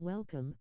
Welcome.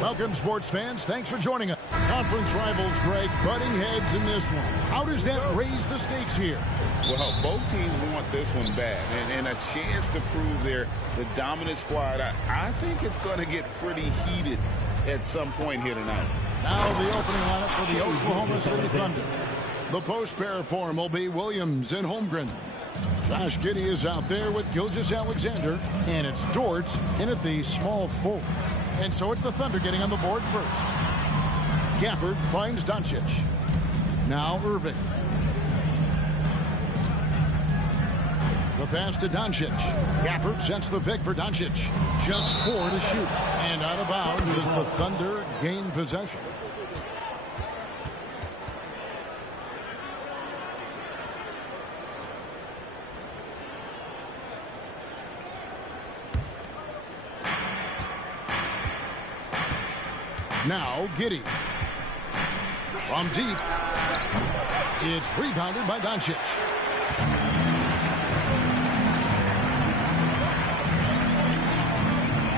Welcome, sports fans. Thanks for joining us. Conference rivals, Greg, butting heads in this one. How does that raise the stakes here? Well, both teams want this one bad, and a chance to prove they're the dominant squad. I think it's going to get pretty heated at some point here tonight. Now the opening lineup for the Oklahoma City Thunder. The post pair form will be Williams and Holmgren. Josh Giddey is out there with Gilgeous-Alexander, and it's Dort in at the small forward. And so it's the Thunder getting on the board first. Gafford finds Doncic. Now Irving. The pass to Doncic. Gafford sets the pick for Doncic. Just 4 to shoot. And out of bounds as the Thunder gain possession. Now Giddey. From deep. It's rebounded by Doncic.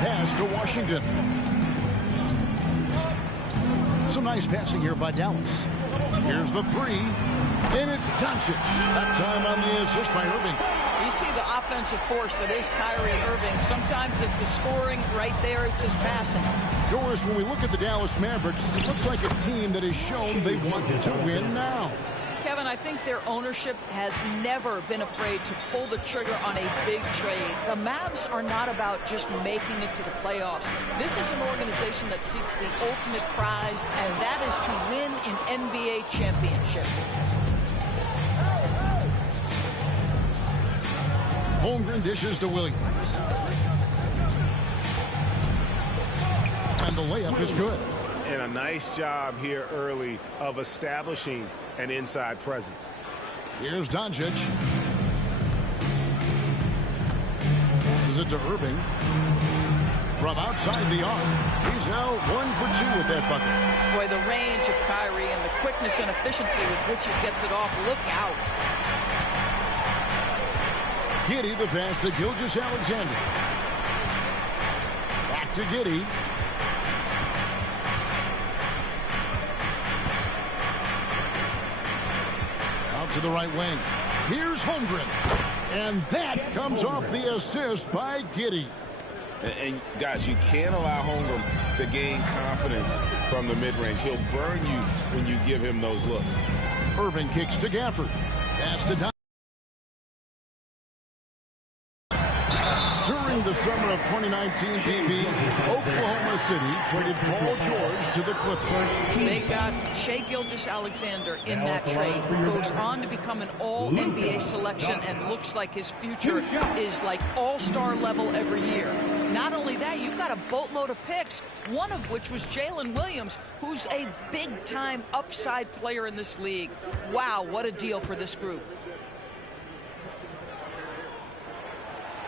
Pass to Washington. Some nice passing here by Dallas. Here's the three. And it's Doncic. That time on the assist by Irving. You see the offensive force that is Kyrie Irving. Sometimes it's the scoring. Right there, it's his passing. Doris, when we look at the Dallas Mavericks, it looks like a team that has shown they want to win now. Kevin, I think their ownership has never been afraid to pull the trigger on a big trade. The Mavs are not about just making it to the playoffs. This is an organization that seeks the ultimate prize, and that is to win an NBA championship. Holmgren dishes to Williams. And the layup is good. And a nice job here early of establishing an inside presence. Here's Doncic. Passes it to Irving. From outside the arc, he's now 1 for 2 with that bucket. Boy, the range of Kyrie and the quickness and efficiency with which he gets it off. Look out. Giddey, the pass to Gilgeous-Alexander. Back to Giddey. Out to the right wing. Here's Holmgren. And that comes off the assist by Giddey. And guys, you can't allow Holmgren to gain confidence from the mid-range. He'll burn you when you give him those looks. Irving kicks to Gafford. Pass to Doncic. During the summer of 2019, DB, Oklahoma City traded Paul George to the Clippers. They got Shai Gilgeous-Alexander in that trade, who goes on to become an all-NBA selection and looks like his future is like all-star level every year. Not only that, you've got a boatload of picks, one of which was Jalen Williams, who's a big-time upside player in this league. Wow, what a deal for this group.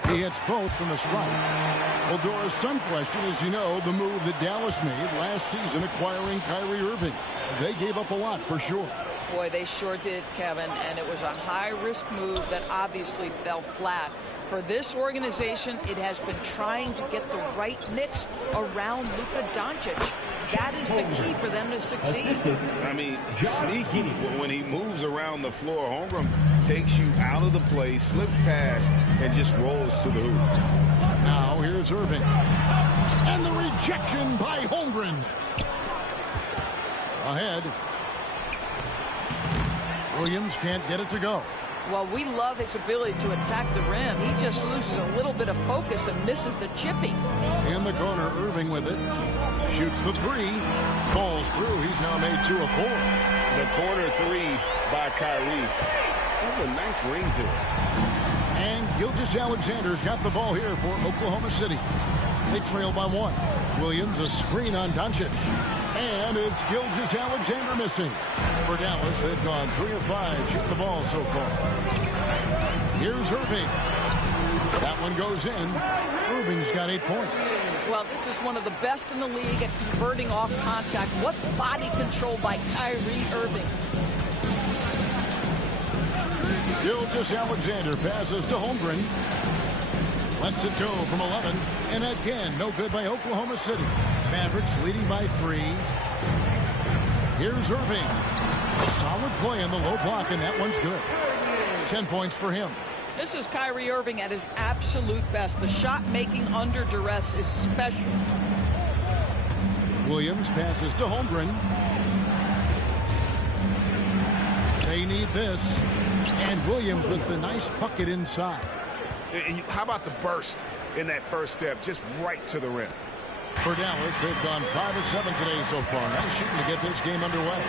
He hits both from the strike. Well, Doris, some question, as you know, the move that Dallas made last season acquiring Kyrie Irving. They gave up a lot for sure. Boy, they sure did, Kevin, and it was a high-risk move that obviously fell flat. For this organization, it has been trying to get the right mix around Luka Doncic. That is the key for them to succeed. I mean, sneaky. When he moves around the floor, Holmgren takes you out of the play, slips past, and just rolls to the hoop. Now here's Irving. And the rejection by Holmgren. Ahead. Williams can't get it to go. Well, we love his ability to attack the rim. He just loses a little bit of focus and misses the chipping. In the corner, Irving with it. Shoots the three. Falls through. He's now made 2 of 4. The corner three by Kyrie. That's a nice ring to it. And Gilgeous-Alexander's got the ball here for Oklahoma City. They trail by 1. Williams, a screen on Doncic. And it's Gilgeous-Alexander missing. For Dallas, they've gone 3 of 5 shooting the ball so far. Here's Irving. That one goes in. Irving's got 8 points. Well, this is one of the best in the league at converting off contact. What body control by Kyrie Irving. Gilgeous-Alexander passes to Holmgren. Lets it go from 11. And again, no good by Oklahoma City. Mavericks leading by 3. Here's Irving. Solid play in the low block, and that one's good. 10 points for him. This is Kyrie Irving at his absolute best. The shot making under duress is special. Williams passes to Holmgren. They need this. And Williams with the nice bucket inside. And how about the burst in that first step, just right to the rim? For Dallas, they've gone 5 of 7 today so far. Nice shooting to get this game underway.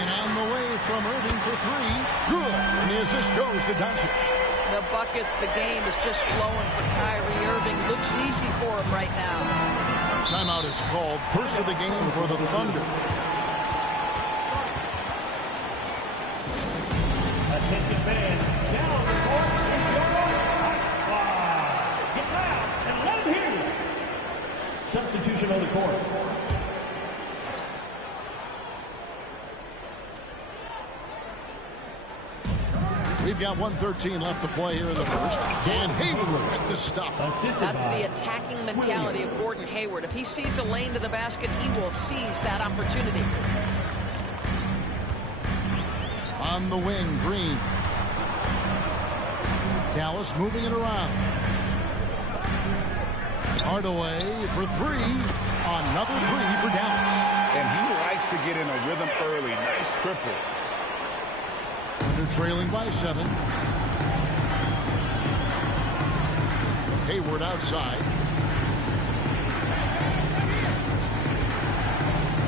And on the way from Irving for 3. Good. And the assist goes to Doncic. The buckets, the game is just flowing for Kyrie Irving. Looks easy for him right now. Timeout is called. First of the game for the Thunder. Attention fans, down the court is your get loud and let him hear you. Substitution on the court. We've got 1:13 left to play here in the first. And Hayward with the stuff. That's the attacking mentality of Gordon Hayward. If he sees a lane to the basket, he will seize that opportunity. On the wing, Green. Dallas moving it around. Hardaway for 3. Another 3 for Dallas. And he likes to get in a rhythm early. Nice triple. They're trailing by 7. Hayward outside.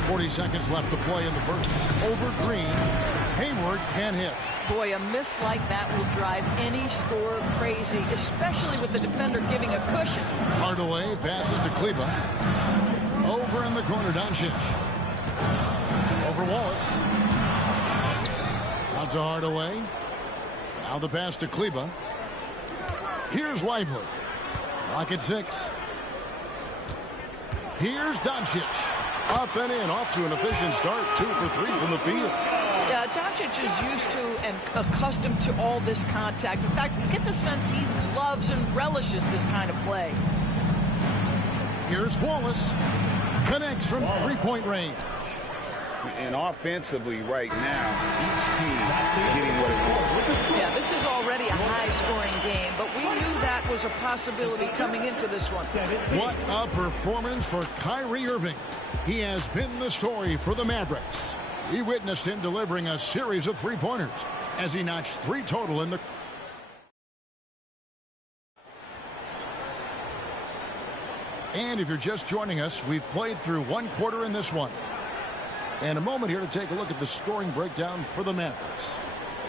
40 seconds left to play in the first. Over Green. Hayward can hit. Boy, a miss like that will drive any scorer crazy, especially with the defender giving a cushion. Hardaway passes to Kleba. Over in the corner, Doncic. Over Wallace. Out to Hardaway. Now the pass to Kleba. Here's Lively. Lock at 6. Here's Doncic. Up and in, off to an efficient start. 2 for 3 from the field. Yeah, Doncic is used to and accustomed to all this contact. In fact, you get the sense he loves and relishes this kind of play. Here's Wallace. Connects from 3-point range. And offensively right now, each team getting what it wants. Yeah, this is already a high-scoring game, but we knew that was a possibility coming into this one. What a performance for Kyrie Irving. He has been the story for the Mavericks. We witnessed him delivering a series of 3-pointers as he notched 3 total in the... And if you're just joining us, we've played through 1 quarter in this one. And a moment here to take a look at the scoring breakdown for the Mavericks.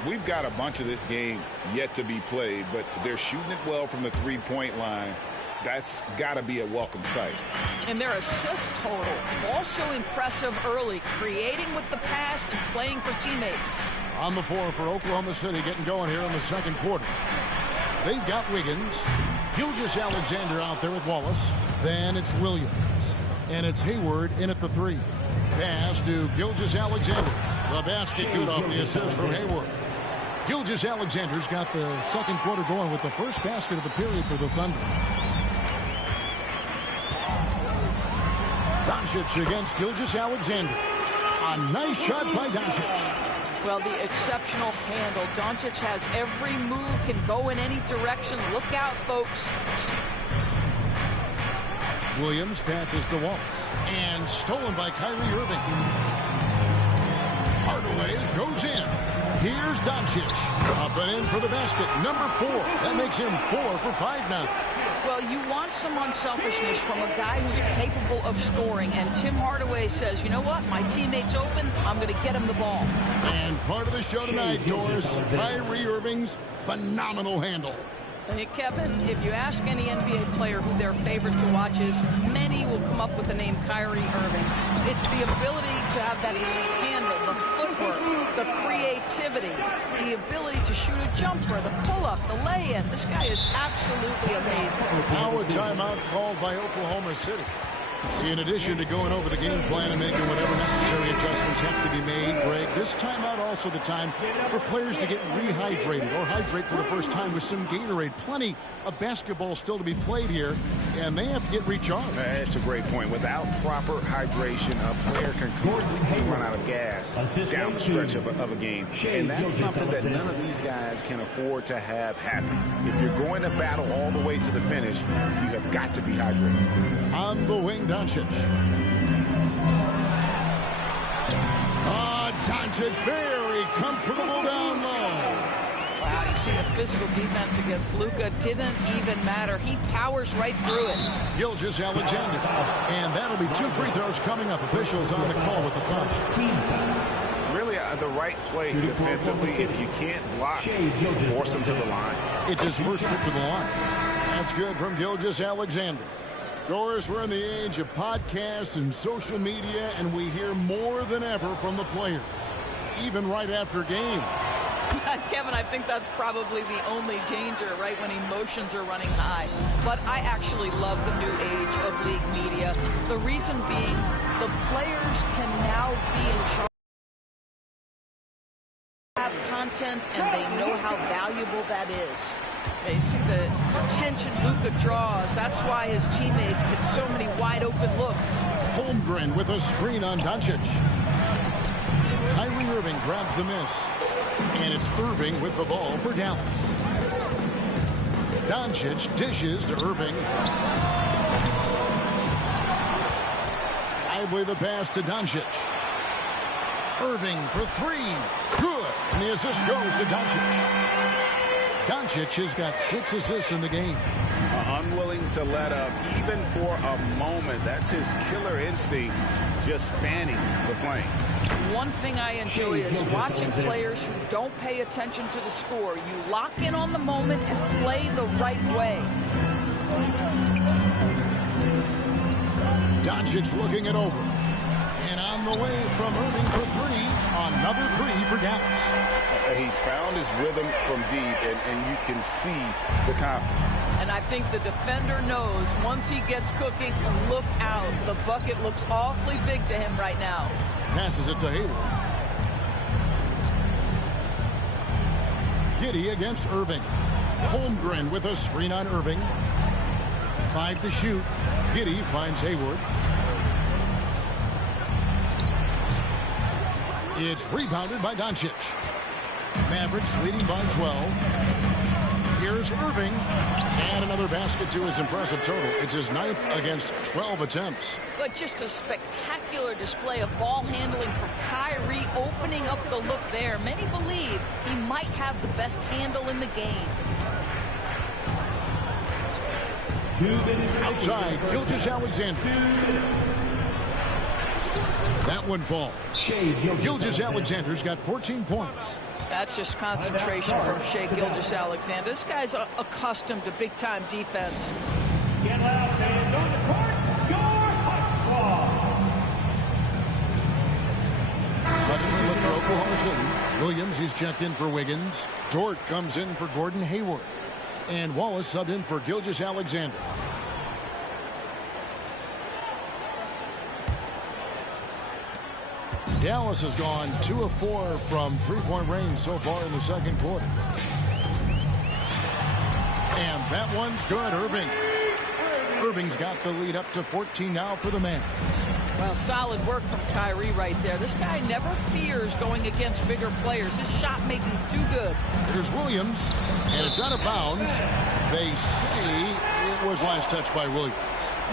We've got a bunch of this game yet to be played, but they're shooting it well from the 3-point line. That's got to be a welcome sight. And their assist total, also impressive early, creating with the pass and playing for teammates. On the floor for Oklahoma City, getting going here in the second quarter. They've got Wiggins, Gilgeous-Alexander out there with Wallace. Then it's Williams. And it's Hayward in at the 3. Pass to Gilgeous-Alexander. The basket good off the assist from Hayward. Gilgeous-Alexander's got the second quarter going with the first basket of the period for the Thunder. Doncic Doncic against Gilgeous Alexander. A nice shot by Doncic. Well, the exceptional handle. Doncic has every move, can go in any direction. Look out, folks. Williams passes to Wallace. And stolen by Kyrie Irving. Hardaway goes in. Here's Doncic. Up and in for the basket. Number 4. That makes him 4 for 5 now. Well, you want some unselfishness from a guy who's capable of scoring. And Tim Hardaway says, you know what? My teammate's open. I'm going to get him the ball. And part of the show tonight, Doris, Kyrie Irving's phenomenal handle. Hey, Kevin, if you ask any NBA player who their favorite to watch is, many will come up with the name Kyrie Irving. It's the ability to have that elite handle, the footwork, the creativity, the ability to shoot a jumper, the pull-up, the lay-in. This guy is absolutely amazing. Now a timeout called by Oklahoma City. In addition to going over the game plan and making whatever necessary adjustments have to be made, Greg, this timeout also the time for players to get rehydrated or hydrate for the first time with some Gatorade. Plenty of basketball still to be played here, and they have to get recharged. That's a great point. Without proper hydration, a player can completely run out of gas down the stretch of a game. And that's something that none of these guys can afford to have happen. If you're going to battle all the way to the finish, you have got to be hydrated. On the wing, Doncic. Doncic very comfortable down low. Wow, you see the physical defense against Luka didn't even matter. He powers right through it. Gilgeous Alexander. And that'll be 2 free throws coming up. Officials on the call with the foul. Really the right play defensively. If you can't block, force him to the line. It's his first trip to the line. That's good from Gilgeous Alexander. Doris, we're in the age of podcasts and social media, and we hear more than ever from the players, even right after game. Kevin, I think that's probably the only danger, right, when emotions are running high. But I actually love the new age of league media. The reason being, the players can now be in charge. Have content, and they know how valuable that is. They see the attention Luka draws. That's why his teammates get so many wide open looks. Holmgren with a screen on Doncic. Kyrie Irving grabs the miss. And it's Irving with the ball for Dallas. Doncic dishes to Irving. Lively the pass to Doncic. Irving for 3. Good. And the assist goes to Doncic. Doncic has got 6 assists in the game. Unwilling to let up, even for a moment. That's his killer instinct, just fanning the flame. One thing I enjoy is watching players who don't pay attention to the score. You lock in on the moment and play the right way. Doncic looking it over. And on the way from Irving for 3. Another 3 for Dallas. He's found his rhythm from deep, and you can see the confidence. And I think the defender knows once he gets cooking, look out. The bucket looks awfully big to him right now. Passes it to Hayward. Giddey against Irving. Holmgren with a screen on Irving. 5 to shoot. Giddey finds Hayward. It's rebounded by Doncic. Mavericks leading by 12. Here's Irving. And another basket to his impressive total. It's his 9th against 12 attempts. But just a spectacular display of ball handling from Kyrie, opening up the look there. Many believe he might have the best handle in the game. Outside, Gilgeous Alexander. That one falls. Gilgeous Alexander's got 14 points. That's just concentration from Shai Gilgeous-Alexander. This guy's accustomed to big-time defense. Get out and on the court, your hot squad. Suddenly look for Oklahoma City. Williams, he's checked in for Wiggins. Dort comes in for Gordon Hayward. And Wallace subbed in for Gilgeous-Alexander. Dallas has gone 2 of 4 from 3-point range so far in the second quarter. And that one's good. Irving Irving's got the lead up to 14 now for the Mavs. Well, solid work from Kyrie right there. This guy never fears going against bigger players. His shot making too good. Here's Williams, and it's out of bounds. They say it was last touched by Williams.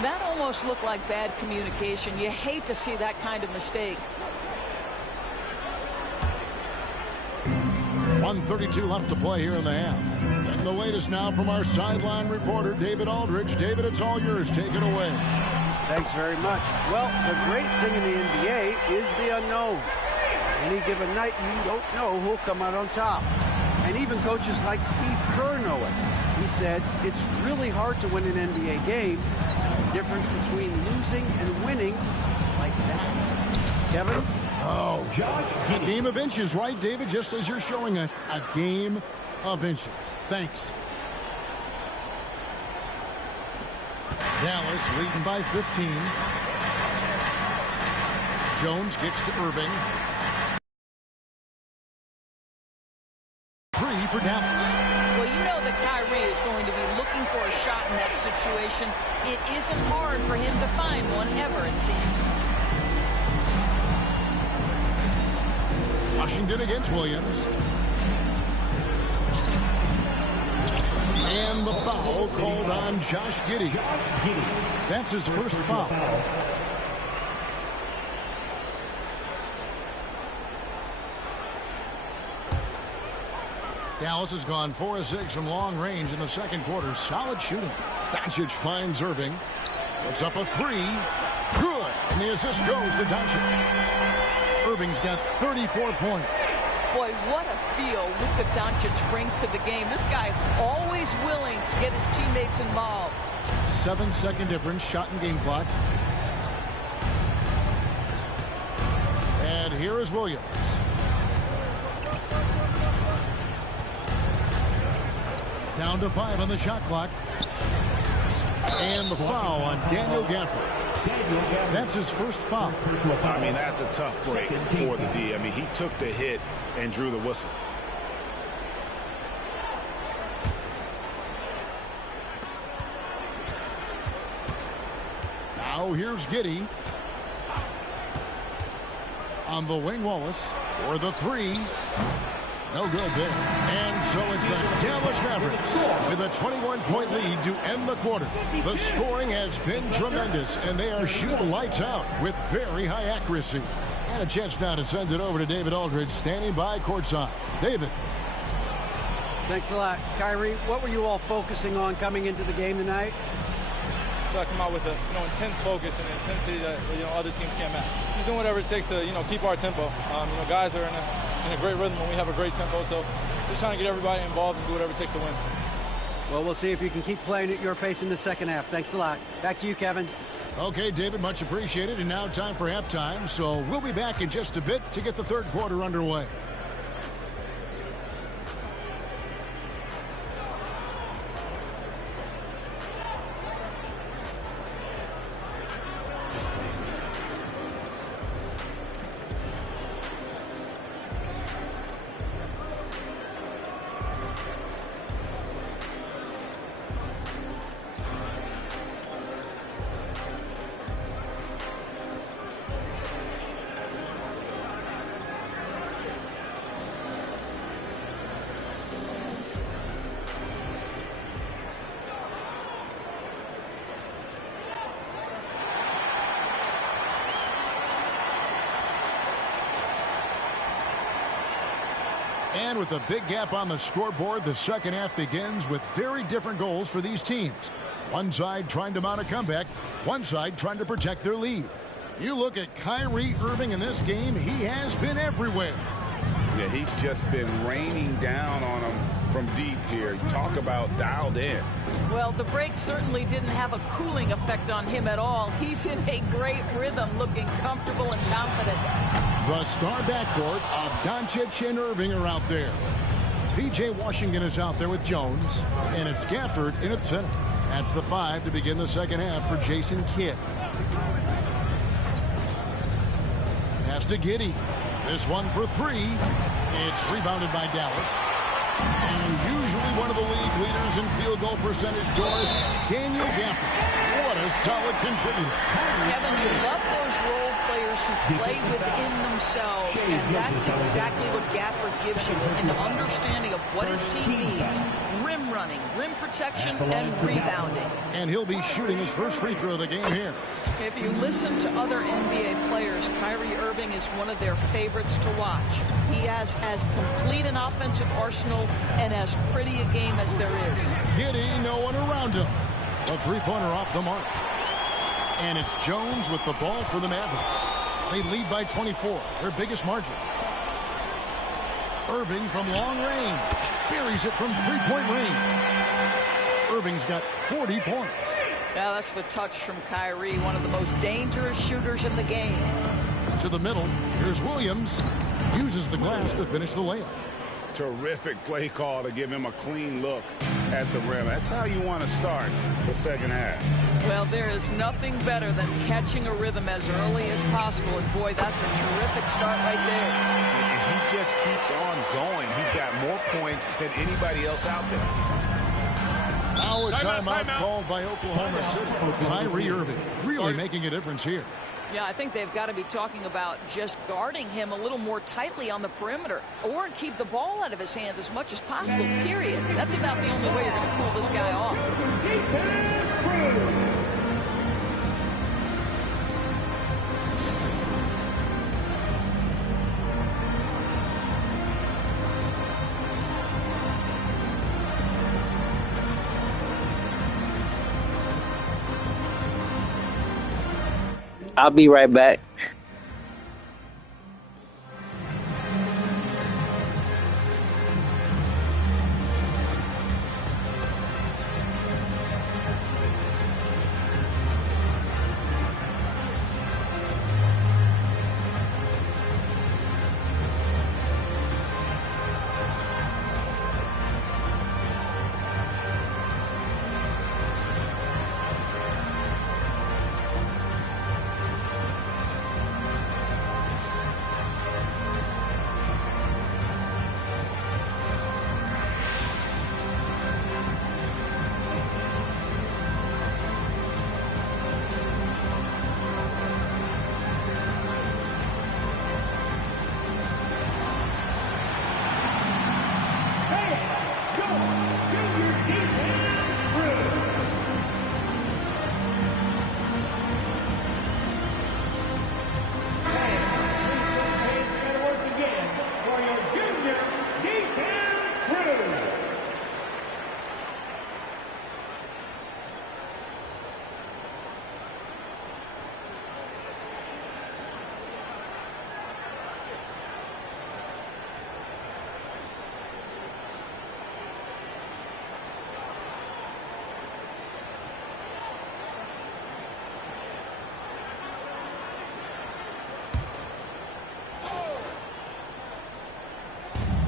That almost looked like bad communication. You hate to see that kind of mistake. 1:32 left to play here in the half. And the latest now from our sideline reporter, David Aldridge. David, it's all yours. Take it away. Thanks very much. Well, the great thing in the NBA is the unknown. Any given night, you don't know who'll come out on top. And even coaches like Steve Kerr know it. He said, it's really hard to win an NBA game. And the difference between losing and winning is like that. Kevin? Oh, a game of inches, right, David? Just as you're showing us, a game of inches. Thanks. Dallas leading by 15. Jones kicks to Irving. 3 for Dallas. Well, you know that Kyrie is going to be looking for a shot in that situation. It isn't hard for him to find one ever, it seems. Washington against Williams. And the foul called on Josh Giddey. That's his first foul. Dallas has gone 4 of 6 from long range in the second quarter. Solid shooting. Doncic finds Irving. Puts up a 3. Good. And the assist goes to Doncic. Irving's got 34 points. Boy, what a feel Luka Doncic brings to the game. This guy always willing to get his teammates involved. 7-second difference, shot and game clock. And here is Williams. Down to 5 on the shot clock. And the foul on Daniel Gafford. That's his first foul. I mean, that's a tough break for the D. I mean, he took the hit and drew the whistle. Now here's Giddey. On the wing, Wallace for the 3. No good there. And so it's the Dallas Mavericks with a 21-point lead to end the quarter. The scoring has been tremendous, and they are shooting lights out with very high accuracy. And a chance now to send it over to David Aldridge, standing by courtside. David. Thanks a lot. Kyrie, what were you all focusing on coming into the game tonight? So I come out with a intense focus and intensity that other teams can't match. Just doing whatever it takes to keep our tempo. Guys are in a great rhythm when we have a great tempo. So just trying to get everybody involved and do whatever it takes to win. Well, we'll see if you can keep playing at your pace in the second half. Thanks a lot. Back to you, Kevin. Okay, David, much appreciated. And now time for halftime. So we'll be back in just a bit to get the third quarter underway. And with a big gap on the scoreboard, the second half begins with very different goals for these teams. One side trying to mount a comeback, one side trying to protect their lead. You look at Kyrie Irving in this game, he has been everywhere. Yeah, he's just been raining down on him from deep here. Talk about dialed in. Well, the break certainly didn't have a cooling effect on him at all. He's in a great rhythm, looking comfortable and confident. The star backcourt of Doncic and Irving are out there. P.J. Washington is out there with Jones, and it's Gafford in its center. That's the 5 to begin the second half for Jason Kidd. Pass to Giddey. This one for 3. It's rebounded by Dallas. And usually one of the league leaders in field goal percentage, Doris, Daniel Gafford. What a solid contributor. Kevin, you love those role players who play within themselves, and that's exactly what Gafford gives you, an understanding of what his team needs. Rim running, rim protection, and rebounding. And he'll be shooting his first free throw of the game here. If you listen to other NBA players, Kyrie Irving is one of their favorites to watch. He has as complete an offensive arsenal and as pretty a game as there is. Giddey, no one around him. A three-pointer off the mark. And it's Jones with the ball for the Mavericks. They lead by 24, their biggest margin. Irving from long range. Buries it from three-point range. Irving's got 40 points. Now that's the touch from Kyrie, one of the most dangerous shooters in the game. To the middle, here's Williams. Uses the glass to finish the layup. Terrific play call to give him a clean look at the rim. That's how you want to start the second half. Well, there is nothing better than catching a rhythm as early as possible. And boy, that's a terrific start right there. And he just keeps on going. He's got more points than anybody else out there. Now a timeout called by Oklahoma City. Kyrie Irving really making a difference here. Yeah, I think they've got to be talking about just guarding him a little more tightly on the perimeter or keep the ball out of his hands as much as possible, period. That's about the only way you're going to pull this guy off. I'll be right back.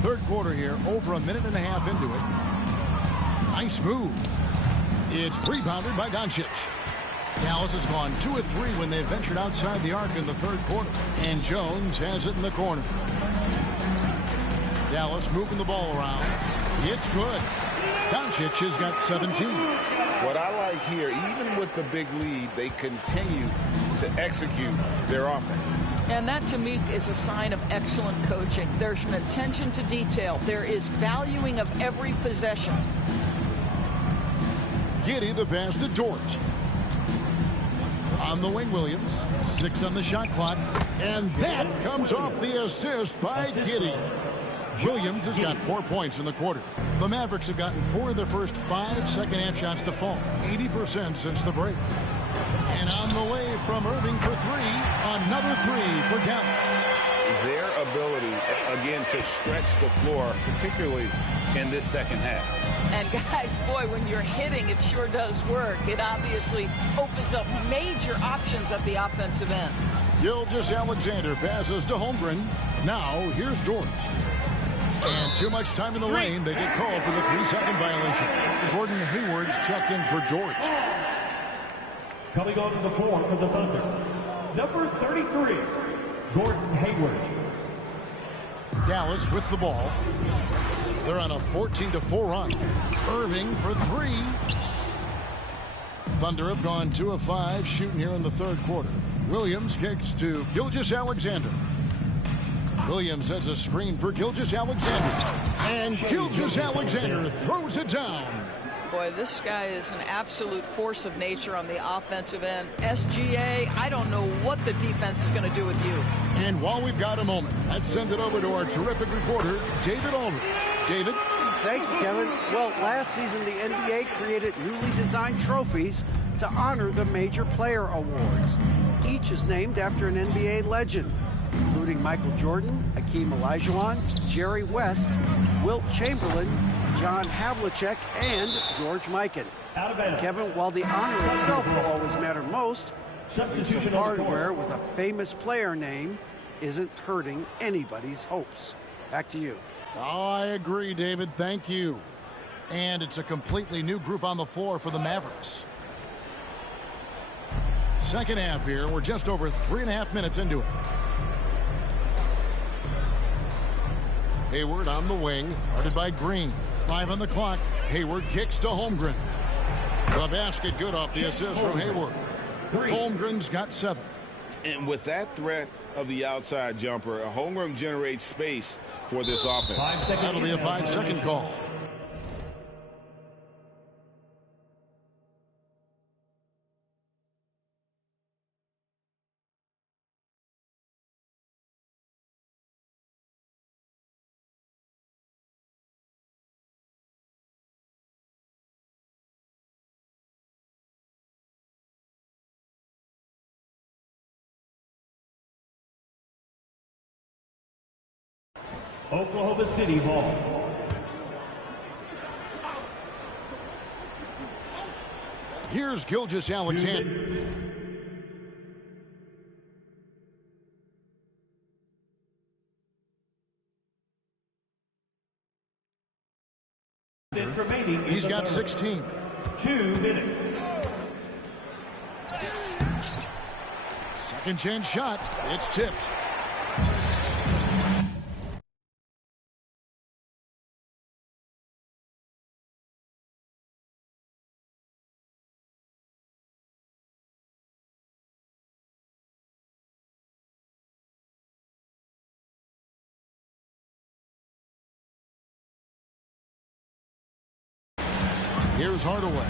Third quarter here, over a minute and a half into it. Nice move. It's rebounded by Doncic. Dallas has gone 2 of 3 when they've ventured outside the arc in the third quarter. And Jones has it in the corner. Dallas moving the ball around. It's good. Doncic has got 17. What I like here, even with the big lead, they continue to execute their offense. And that, to me, is a sign of excellent coaching. There's an attention to detail. There is valuing of every possession. Giddey the pass to Dort. On the wing, Williams. 6 on the shot clock. And that comes off the assist by Giddey. Williams has got 4 points in the quarter. The Mavericks have gotten 4 of their first 5 second-half shots to fall. 80% since the break. And on the way from Irving for 3. Another 3 for Dallas. Their ability, again, to stretch the floor, particularly in this second half. And guys, boy, when you're hitting, it sure does work. It obviously opens up major options at the offensive end. Gilgeous-Alexander passes to Holmgren. Now, here's Dort. And too much time in the lane. They get called for the 3-second violation. Gordon Hayward's checked in for Dort. Coming onto the floor for the Thunder, number 33, Gordon Hayward. Dallas with the ball. They're on a 14-4 run. Irving for 3. Thunder have gone 2 of 5 shooting here in the third quarter. Williams kicks to Gilgeous-Alexander. Williams has a screen for Gilgeous-Alexander. And Gilgeous-Alexander throws it down. Boy, this guy is an absolute force of nature on the offensive end. SGA, I don't know what the defense is going to do with you. And while we've got a moment, let's send it over to our terrific reporter, David Aldridge. David? Thank you, Kevin. Well, last season, the NBA created newly designed trophies to honor the major player awards. Each is named after an NBA legend, including Michael Jordan, Hakeem Olajuwon, Jerry West, Wilt Chamberlain, John Havlicek, and George Mikan. And Kevin, while the honor itself will always matter most, some hardware with a famous player name isn't hurting anybody's hopes. Back to you. Oh, I agree, David. Thank you. And it's a completely new group on the floor for the Mavericks. Second half here. We're just over 3.5 minutes into it. Hayward on the wing, guarded by Green. 5 on the clock. Hayward kicks to Holmgren. The basket good off the assist from Hayward. Holmgren's got 7. And with that threat of the outside jumper, Holmgren generates space for this offense. That'll be a 5-second call. Oklahoma City ball. Here's Gilgeous-Alexander. He's got 16. 2 minutes. Second chance shot. It's tipped. Here's Hardaway.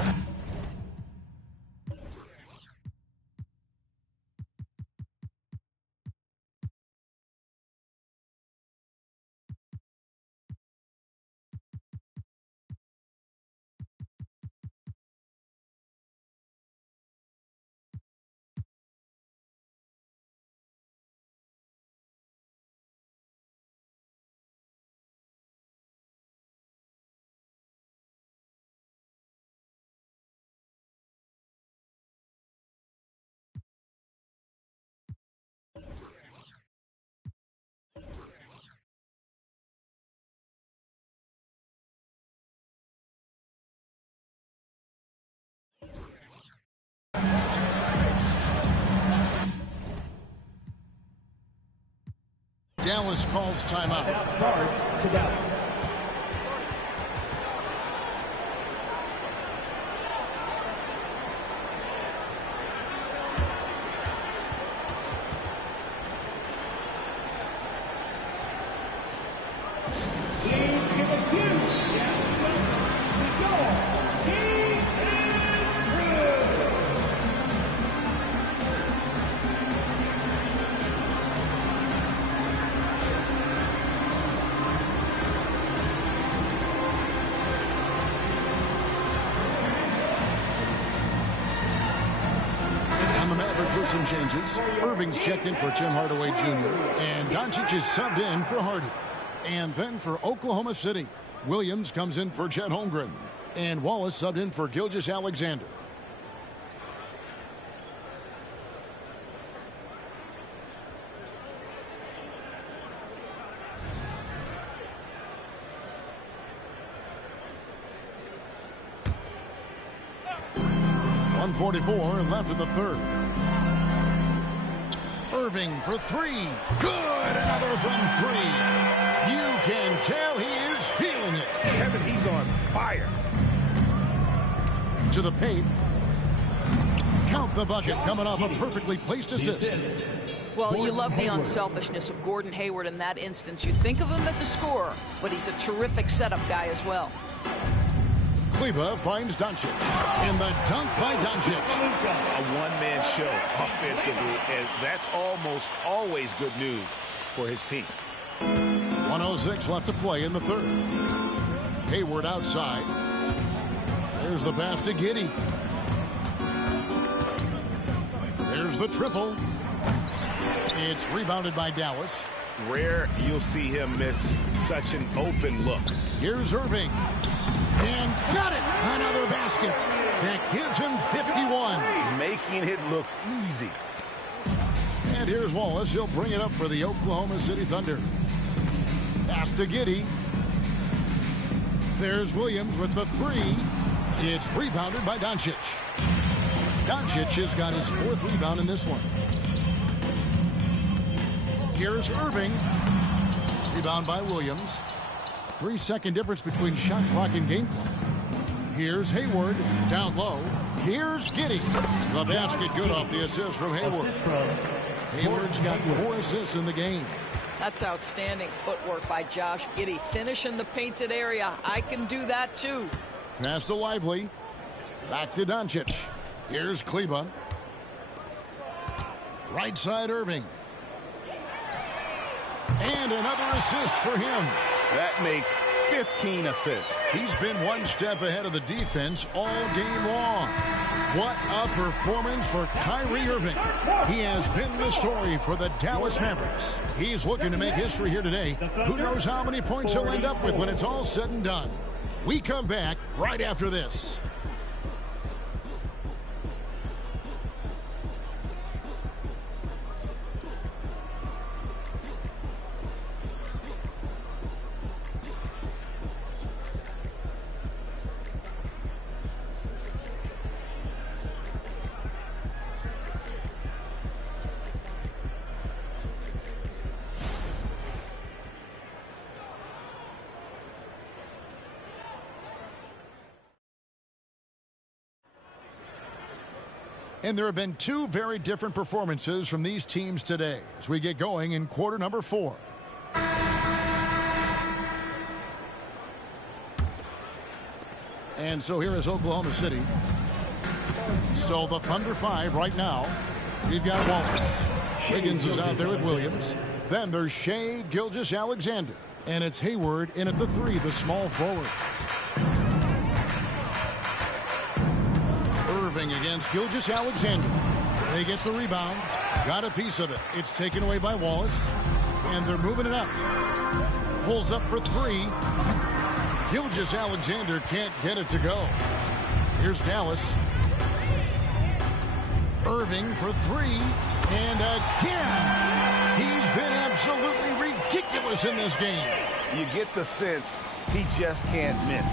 Dallas calls timeout. Charge to Dallas. Some changes. Irving's checked in for Tim Hardaway Jr. and Doncic is subbed in for Hardy. And then for Oklahoma City, Williams comes in for Chet Holmgren. And Wallace subbed in for Gilgeous-Alexander. .144 left in the third. Irving for 3. Good. Another from 3. You can tell he is feeling it. Kevin, he's on fire. To the paint. Count the bucket coming off a perfectly placed assist. Well, you love the unselfishness of Gordon Hayward in that instance. You think of him as a scorer, but he's a terrific setup guy as well. Kleba finds Doncic. And the dunk by Doncic. A one-man show offensively, and that's almost always good news for his team. 1:06 left to play in the third. Hayward outside. There's the pass to Giddey. There's the triple. It's rebounded by Dallas. Rare you'll see him miss such an open look. Here's Irving. And got it! Another basket. That gives him 51. Making it look easy. And here's Wallace. He'll bring it up for the Oklahoma City Thunder. Pass to Giddey. There's Williams with the three. It's rebounded by Doncic. Doncic has got his fourth rebound in this one. Here's Irving. Rebound by Williams. 3-second difference between shot clock and game clock. Here's Hayward. Down low. Here's Giddey. The basket good off the assist from Hayward. Hayward's got 4 assists in the game. That's outstanding footwork by Josh Giddey. Finish in the painted area. I can do that too. Pass to Lively. Back to Doncic. Here's Kleba. Right side Irving. And another assist for him. That makes 15 assists. He's been one step ahead of the defense all game long. What a performance for Kyrie Irving. He has been the story for the Dallas Mavericks. He's looking to make history here today. Who knows how many points he'll end up with when it's all said and done. We come back right after this. And there have been 2 very different performances from these teams today as we get going in quarter number 4. And so here is Oklahoma City. So the Thunder 5 right now. We've got Wallace. Wiggins is out there with Williams. Then there's Shai Gilgeous-Alexander. And it's Hayward in at the 3, the small forward. Against Gilgeous-Alexander. They get the rebound. Got a piece of it. It's taken away by Wallace. And they're moving it up. Pulls up for 3. Gilgeous-Alexander can't get it to go. Here's Dallas. Irving for 3. And again, he's been absolutely ridiculous in this game. You get the sense he just can't miss.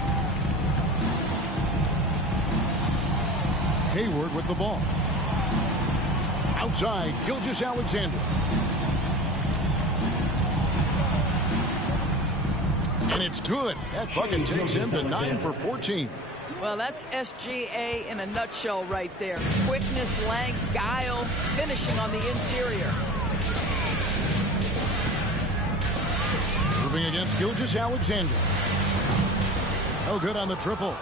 Hayward with the ball. Outside, Gilgeous-Alexander. And it's good. That bucket takes him to 9 for 14. Well, that's SGA in a nutshell right there. Quickness, length, guile, finishing on the interior. Moving against Gilgeous-Alexander. No good on the triple.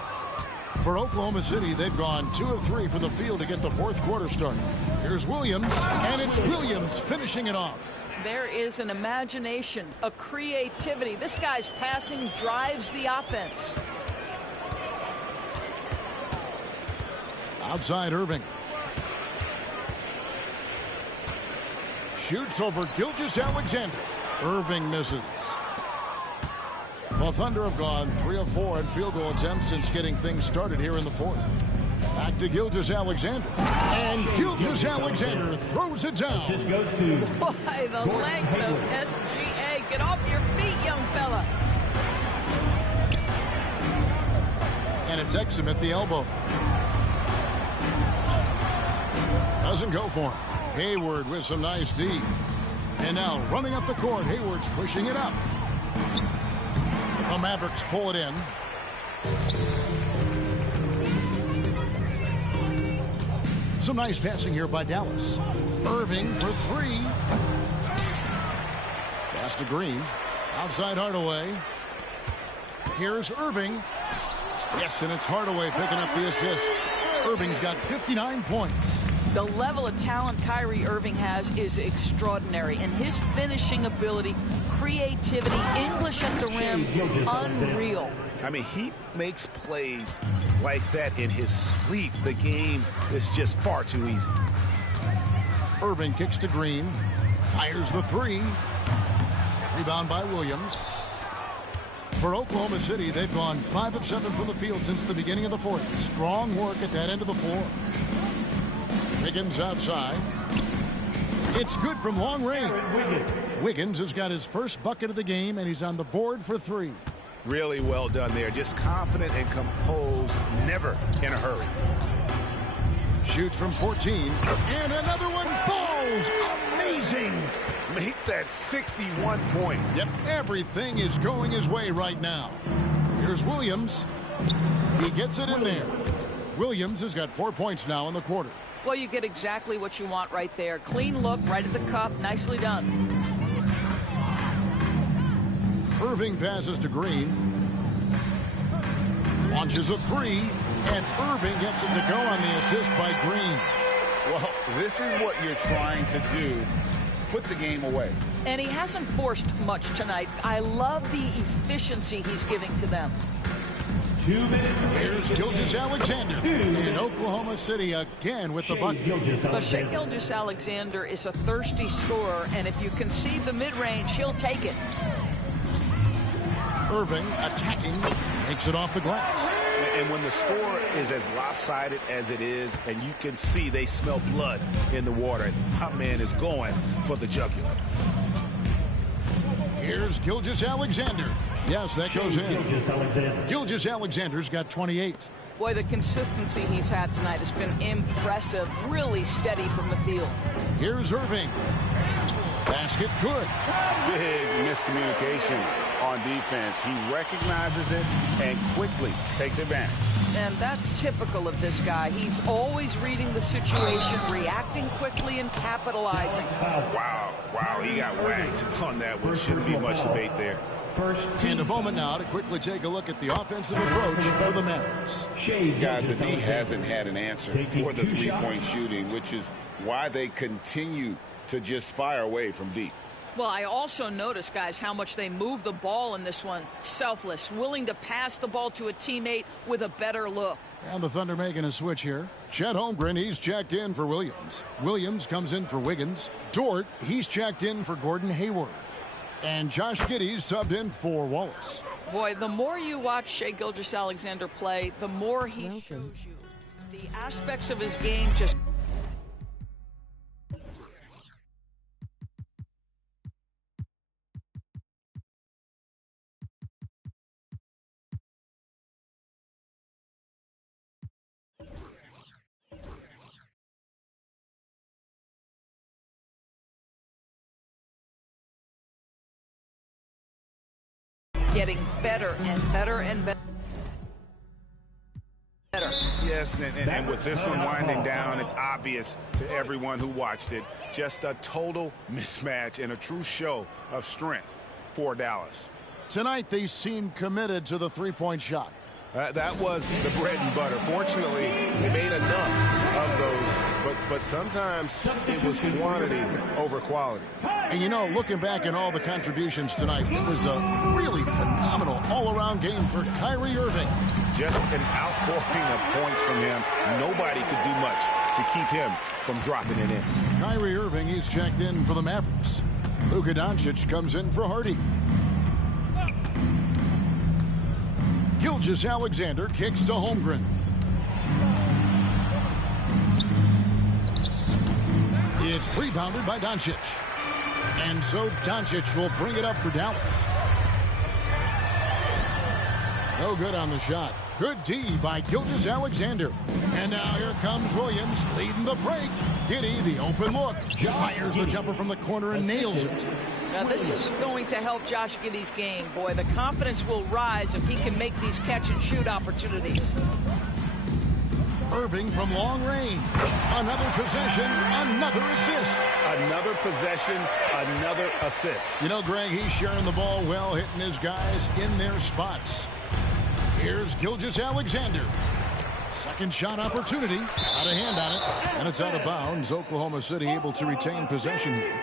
For Oklahoma City, they've gone 2 of 3 from the field to get the fourth quarter started. Here's Williams, and it's Williams finishing it off. There is an imagination, a creativity. This guy's passing drives the offense. Outside Irving. Shoots over Gilgeous-Alexander. Irving misses. Well, Thunder have gone 3 of 4 in field goal attempts since getting things started here in the fourth. Back to Gilgeous-Alexander. And Gilgeous-Alexander throws it down. Boy, the length of SGA. Get off your feet, young fella. And it's Exum at the elbow. Doesn't go for him. Hayward with some nice D. And now running up the court, Hayward's pushing it up. The Mavericks pull it in. Some nice passing here by Dallas. Irving for three. Pass to Green. Outside Hardaway. Here's Irving. Yes, and it's Hardaway picking up the assist. Irving's got 59 points. The level of talent Kyrie Irving has is extraordinary, and his finishing ability, creativity, English at the rim, unreal. I mean, he makes plays like that in his sleep. The game is just far too easy. Irving kicks to Green. Fires the three. Rebound by Williams. For Oklahoma City, they've gone 5 of 7 from the field since the beginning of the fourth. Strong work at that end of the floor. Wiggins outside. It's good from long range. Wiggins has got his first bucket of the game, and he's on the board for three. Really well done there. Just confident and composed, never in a hurry. Shoots from 14, and another one falls. Amazing. Make that 61 point. Yep, everything is going his way right now. Here's Williams. He gets it in there. Williams has got 4 points now in the quarter. Well, you get exactly what you want right there. Clean look, right at the cup. Nicely done. Irving passes to Green. Launches a three, and Irving gets it to go on the assist by Green. Well, this is what you're trying to do. Put the game away. And he hasn't forced much tonight. I love the efficiency he's giving to them. 2 minutes. Here's Gilgeous-Alexander in Oklahoma City again with the bucket. But Shai Gilgeous-Alexander is a thirsty scorer, and if you concede the mid-range, he'll take it. Irving attacking, takes it off the glass. And when the score is as lopsided as it is, and you can see they smell blood in the water, my man is going for the jugular. Here's Gilgeous-Alexander. Yes, that goes in. Gilgeous-Alexander's got 28. Boy, the consistency he's had tonight has been impressive. Really steady from the field. Here's Irving. Basket good. Big miscommunication on defense. He recognizes it and quickly takes advantage. And that's typical of this guy. He's always reading the situation, reacting quickly, and capitalizing. Wow, he got whacked on that one. Shouldn't be much debate there. And a moment now to quickly take a look at the offensive approach for the Mavericks. Guys, the D hasn't had an answer for the three-point shooting, which is why they continue to just fire away from deep. Well, I also noticed, guys, how much they move the ball in this one. Selfless, willing to pass the ball to a teammate with a better look. And the Thunder making a switch here. Chet Holmgren, he's checked in for Williams. Williams comes in for Wiggins. Dort, he's checked in for Gordon Hayward. And Josh Giddey's subbed in for Wallace. Boy, the more you watch Shai Gilgeous-Alexander play, the more he shows you the aspects of his game just... getting better and better and better. Yes, and with this one winding down, it's obvious to everyone who watched it. Just a total mismatch and a true show of strength for Dallas. Tonight, they seem committed to the three-point shot. That was the bread and butter. Fortunately, they made enough of those, but sometimes it was quantity over quality. And, you know, looking back at all the contributions tonight, it was a really phenomenal all-around game for Kyrie Irving. Just an outpouring of points from him. Nobody could do much to keep him from dropping it in. Kyrie Irving, he's checked in for the Mavericks. Luka Doncic comes in for Hardy. Gilgeous-Alexander kicks to Holmgren. It's rebounded by Doncic. And so Doncic will bring it up for Dallas. No good on the shot. Good D by Gilgeous-Alexander. And now here comes Williams leading the break. Giddey, the open look. Fires the jumper from the corner and nails it. Now this is going to help Josh Giddey's game. Boy, the confidence will rise if he can make these catch-and-shoot opportunities. Irving from long range. Another possession, another assist. Another possession, another assist. You know, Greg, he's sharing the ball well, hitting his guys in their spots. Here's Gilgeous-Alexander. Second shot opportunity. Out of hand on it. And it's out of bounds. Oklahoma City able to retain possession here.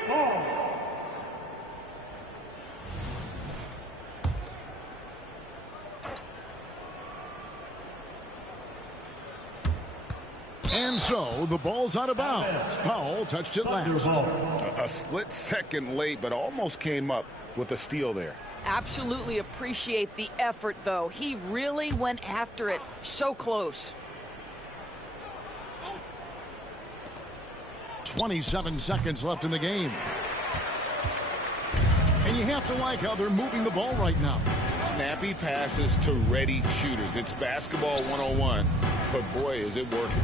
And so the ball's out of bounds. Powell touched it last. A split second late, but almost came up with a steal there. Absolutely appreciate the effort, though. He really went after it. So close. 27 seconds left in the game. And you have to like how they're moving the ball right now. Snappy passes to ready shooters. It's basketball 101, but boy, is it working.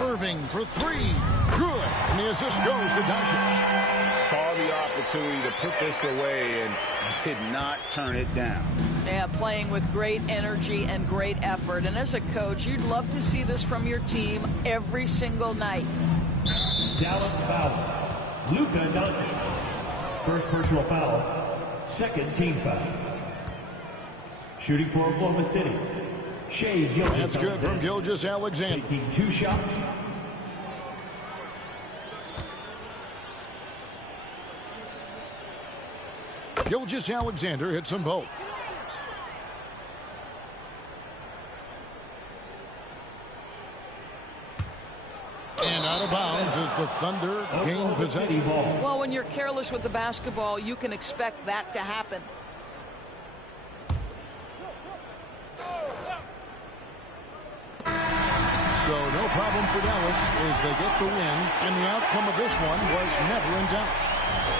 Irving for three. Good. And the assist goes to Doncic. Saw the opportunity to put this away and did not turn it down. Yeah, playing with great energy and great effort. And as a coach, you'd love to see this from your team every single night. Dallas foul. Luka Doncic. First personal foul. Second team foul. Shooting for Oklahoma City. Shea Gilgeous. That's good from Gilgeous-Alexander. Taking 2 shots. Gilgeous-Alexander hits them both. And out of bounds as the Thunder gain possession. Well, when you're careless with the basketball, you can expect that to happen. So no problem for Dallas as they get the win, and the outcome of this one was never in doubt.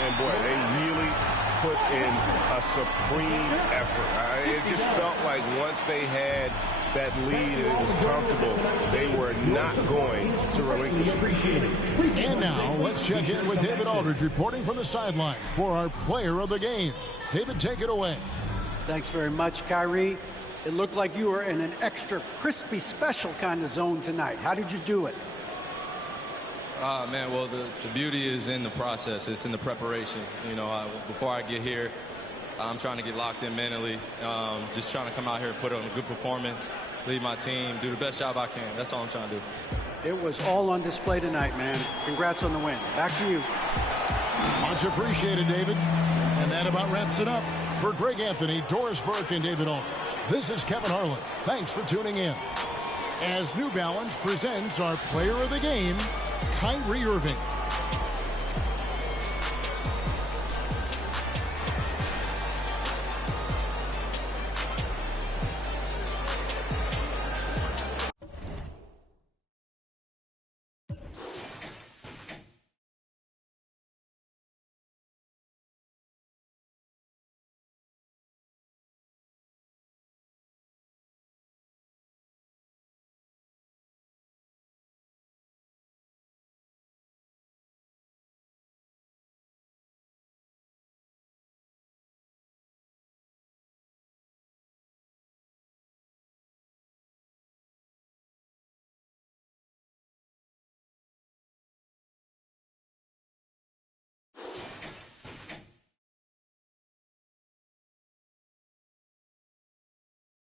And boy, they really put in a supreme effort. It just felt like once they had that lead and it was comfortable, they were not going to relinquish it. And now let's check in with David Aldridge reporting from the sideline for our player of the game. David, take it away. Thanks very much, Kyrie. It looked like you were in an extra crispy special kind of zone tonight. How did you do it? Man, well, the beauty is in the process. It's in the preparation. You know, before I get here, I'm trying to get locked in mentally. Just trying to come out here and put on a good performance, lead my team, do the best job I can. That's all I'm trying to do. It was all on display tonight, man. Congrats on the win. Back to you. Much appreciated, David. And that about wraps it up. For Greg Anthony, Doris Burke, and David Aldridge, this is Kevin Harlan. Thanks for tuning in. As New Balance presents our player of the game, Kyrie Irving.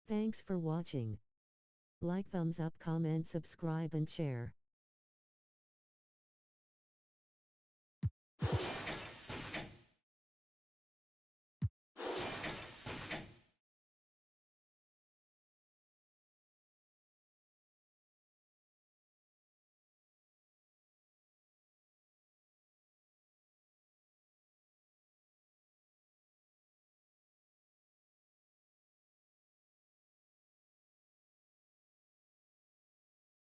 Thanks for watching. Like, thumbs up, comment, subscribe and share.